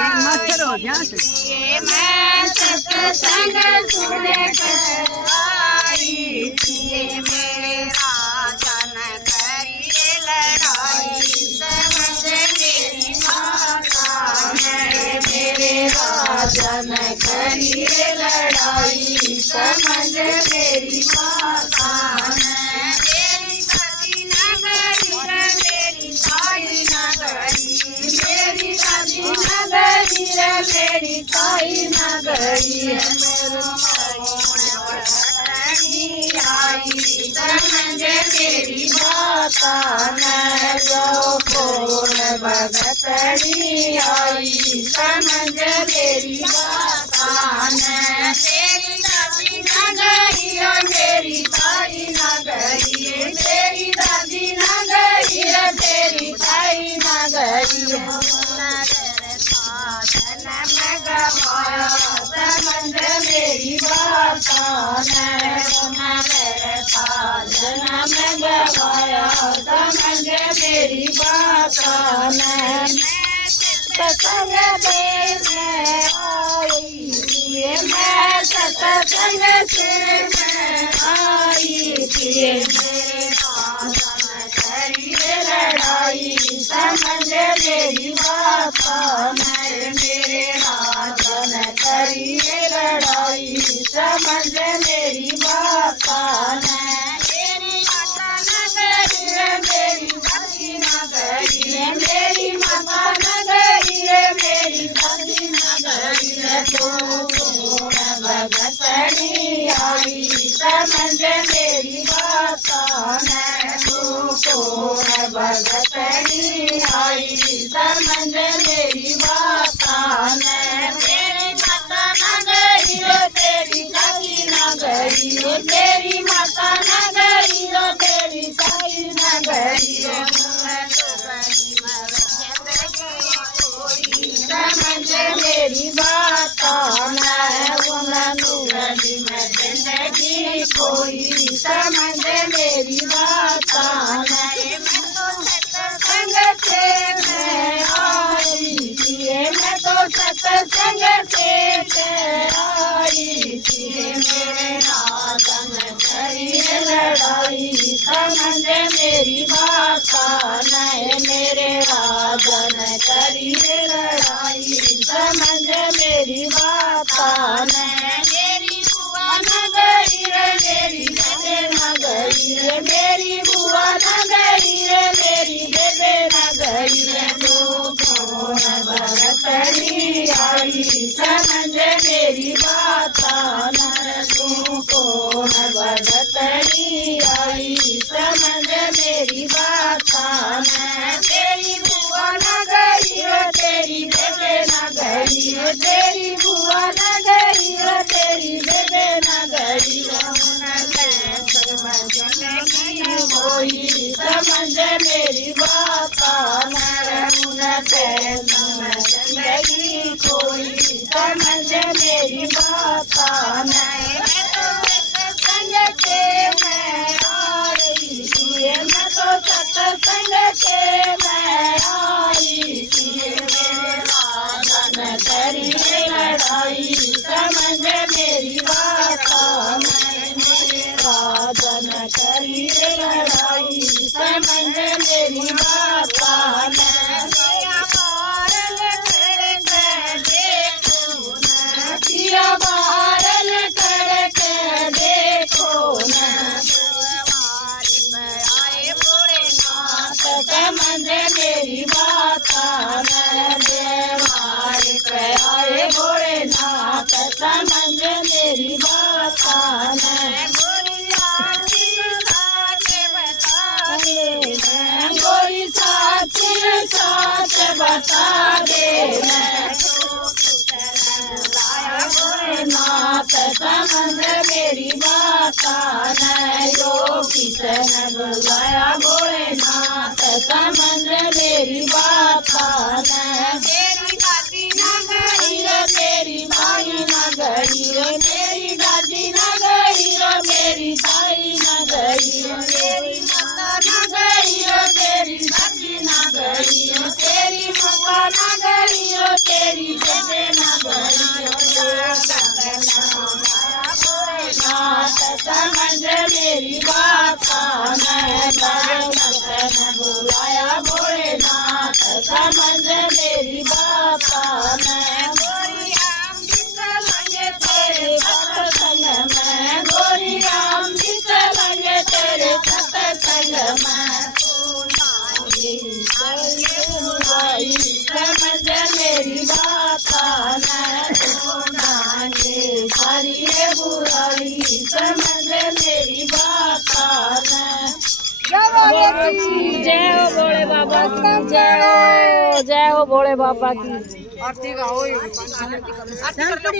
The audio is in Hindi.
करो ध्यान से। मैं सत्संग सुन कर आई थी, मेरा जन करिए लड़ाई, समझ मेरी माता है, मेरे राजन करिए लड़ाई, समझ मेरी माता है। मेरी दादी न गई रे, मेरी ताई न गई, मेरी दादी न गई रे, मेरी ताई न गई, मेरो आई समझ मेरी माता न जो कोण भगतड़ी आई, समझ मेरी माता न। मेरी दादी न गई और मेरी ताई न गई, मेरी दादी न गई और मेरी ताई न गई, समझ मेरी माता ने, जन्म गवाया समझ मेरी माता ने। सत्संग देव में आई थी, मैं सत्संग सुन आई थी, मेरे राजन करिए लड़ाई, समझ मेरी माता ने, मेरे राजन करिए लड़ाई, समझ मेरी माता ने। मेरी माता न गई रे, मेरी दादी न गई रे, मेरी माता न गई रे, मेरी दादी न गई रे, तो कोण भगतड़ी आई, समझ मेरी माता ने, तो कोण भगतड़ी आई, समझ मेरी माता ने। मेरी माता न गई रे, तेरी दादी न गई रे, तेरी माता न गई रे, तेरी ताई न गई रे, समझ मेरी माता ने, उन्होंने में जिंदगी कोई, समझ मेरी माता ने। मैं तो सत्संग से मैं आई थी, मैं तो सत्संग से आई थी, मेरे राजन करिए लड़ाई, समझ मेरी माता ने, मेरे राजन करिए लड़ाई, समझ मेरी माता ने। मेरी बुआ न गई रे, मेरी बेबे न गई रे, मेरी बुआ न गई रे, मेरी बेबे न गई रे, तो कोण भगतड़ी आई, समझ मेरी माता ने, तू कोण भगतड़ी आई, समझ मेरी माता ने। तेरी बुआ न गई रे, तेरी बेबे न गई रे, समझ मेरी बात जय हो भोले बाबा की जय हो भोले बाबा की।